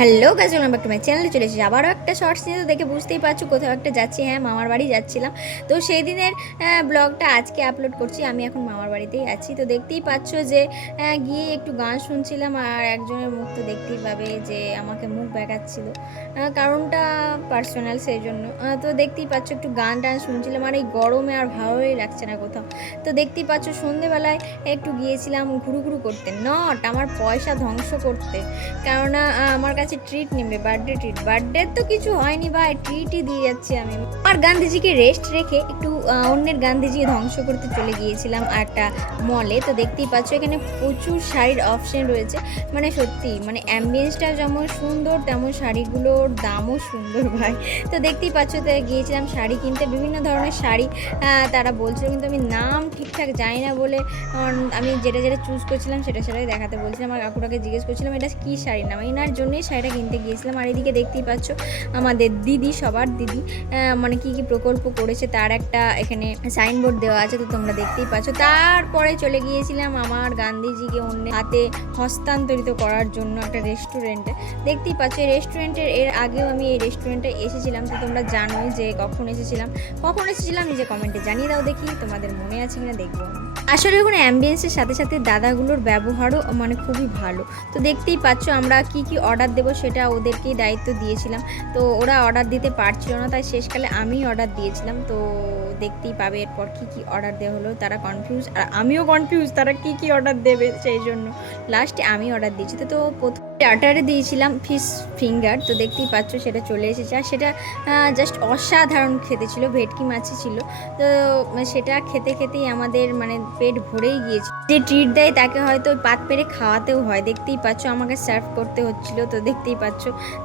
Hello guys, welcome back to my চ্যানেলে। চলে এসেছি আবারও একটা শর্টস নিয়ে। তো দেখে বুঝতেই পারছো কোথাও একটা যাচ্ছি। হ্যাঁ, মামার বাড়ি যাচ্ছিলাম। তো সেই দিনের ব্লগটা আজকে আপলোড করছি। আমি এখন মামার বাড়িতেই আছি। তো দেখতেই পাচ্ছ যে গিয়ে একটু গান শুনছিলাম। আর একজনের মুখ তো দেখতেই পাবে যে আমাকে মুখ দেখাচ্ছিল, কারণটা পার্সোনাল, সেই জন্য। তো দেখতেই পাচ্ছ একটু গান টান শুনছিলাম। আর এই গরমে আর ভালোই লাগছে না কোথাও। তো দেখতেই পাচ্ছ সন্ধেবেলায় একটু গিয়েছিলাম ঘুরু ঘুরু করতে, নট আমার পয়সা ধ্বংস করতে। কেননা আমার কাছে ট্রিট নেবে, বার্থডে তো কিছু হয়নি ভাই, ট্রিটই দিয়ে যাচ্ছি আমি। আমার গান্ধীজিকে রেস্ট রেখে একটু অন্যের গান্ধীজি ধ্বংস করতে চলে গিয়েছিলাম একটা মলে। তো দেখতেই পাচ্ছ এখানে প্রচুর শাড়ির অপশন রয়েছে। মানে সত্যি, মানে অ্যাম্বিয়েন্সটা যেমন সুন্দর তেমন শাড়িগুলোর দামও সুন্দর ভাই। তো দেখতেই পাচ্ছ, তো গিয়েছিলাম শাড়ি কিনতে, বিভিন্ন ধরনের শাড়ি তারা বলছিল, কিন্তু আমি নাম ঠিকঠাক জানি না বলে আমি যেটা যেটা চুজ করছিলাম সেটা সেটাই দেখাতে বলছিলাম। আর কাকুটাকে জিজ্ঞেস করছিলাম এটা কী শাড়ির নাম। এনার জন্যই শাড়িটা কিনতে গিয়েছিলাম। আর এদিকে দেখতেই পাচ্ছ আমাদের দিদি, সবার দিদি, মানে কী কী প্রকল্প করেছে তার একটা এখানে সাইনবোর্ড দেওয়া আছে। তো তোমরা দেখতেই পাচ্ছ। তারপরে চলে গিয়েছিলাম আমার গান্ধীজিকে অন্য হাতে হস্তান্তরিত করার জন্য একটা রেস্টুরেন্টে। দেখতেই পাচ্ছ এই রেস্টুরেন্টের এর আগেও আমি এই রেস্টুরেন্টে এসেছিলাম। তো তোমরা জানোই যে কখন এসেছিলাম নিজে কমেন্টে জানিয়ে দাও, দেখি তোমাদের মনে আছে কিনা, দেখবো। আসলে ওখানে অ্যাম্বিয়েন্সের সাথে সাথে দাদাগুলোর ব্যবহারও মানে খুবই ভালো। তো দেখতেই পাচ্ছ আমরা কি কি অর্ডার দেবো সেটা ওদেরকেই দায়িত্ব দিয়েছিলাম। তো ওরা অর্ডার দিতে পারছিল না, তাই শেষকালে আমি অর্ডার দিয়েছিলাম। তো দেখতেই পাবে এরপর কি কি অর্ডার দেওয়া হলো। তারা কনফিউজ, আর আমিও কনফিউজ তারা কি কি অর্ডার দেবে, সেই জন্য লাস্টে আমি অর্ডার দিয়েছি। তো প্রথম স্টার্টারে দিয়েছিলাম ফিশ ফিঙ্গার। তো দেখতেই পাচ্ছ সেটা চলে এসেছে। আর সেটা জাস্ট অসাধারণ খেতে ছিল, ভেটকি মাছই ছিল। তো সেটা খেতে খেতেই আমাদের মানে পেট ভরেই গিয়েছে। যে ট্রিট দেয় তাকে হয়তো পাত পেরে খাওয়াতেও হয়। দেখতেই পাচ্ছ আমাকে সার্ভ করতে হচ্ছিল। তো দেখতেই পাচ্ছ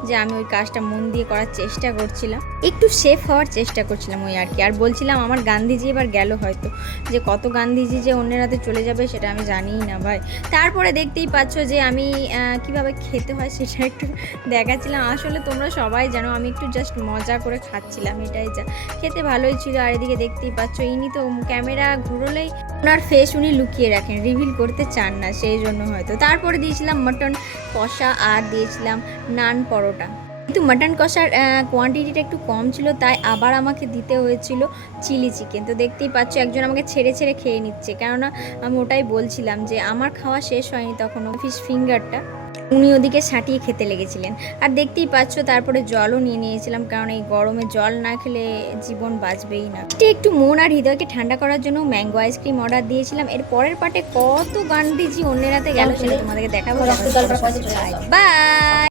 যে আমি ওই কাজটা মন দিয়ে করার চেষ্টা করছিলাম, একটু সেফ হওয়ার চেষ্টা করছিলাম ওই আর কি। আর বলছিলাম আমার গান্ধীজি এবার গেল, হয়তো যে কত গান্ধীজি যে অন্যের হাতে চলে যাবে সেটা আমি জানিই না ভাই। তারপরে দেখতেই পাচ্ছ যে আমি কিভাবে খেতে হয় সেটা একটু দেখাচ্ছিলাম। আসলে তোমরা সবাই জানো আমি একটু জাস্ট মজা করে খাচ্ছিলাম, এটাই যা। খেতে ভালোই ছিল। আর এদিকে দেখতেই পাচ্ছ ইনি তো ক্যামেরা ঘুরলেই ওনার ফেস উনি লুকিয়ে রাখেন, রিভিল করতে চান না, সেই জন্য হয়তো। তারপরে দিয়েছিলাম মটন কষা আর দিয়েছিলাম নান পরোটা। কিন্তু মাটন কষার কোয়ান্টিটিটা একটু কম ছিল, তাই আবার আমাকে দিতে হয়েছিল চিলি চিকেন। তো দেখতেই পাচ্ছ একজন আমাকে ছেড়ে ছেড়ে খেয়ে নিচ্ছে, কেননা আমি ওটাই বলছিলাম যে আমার খাওয়া শেষ হয়নি তখনও ফিশ ফিঙ্গারটা উনি ওদিকে সাঁটিয়ে খেতে লেগেছিলেন। আর দেখতেই পাচ্ছ তারপরে জলও নিয়ে নিয়েছিলাম, কারণ এই গরমে জল না খেলে জীবন বাঁচবেই না। একটু মন আর হৃদয়কে ঠান্ডা করার জন্য ম্যাঙ্গো আইসক্রিম অর্ডার দিয়েছিলাম। এর পরের পার্টে কত গান্ধীজি অন্যের হাতে গেল সেটা তোমাদেরকে দেখাবো। বাই।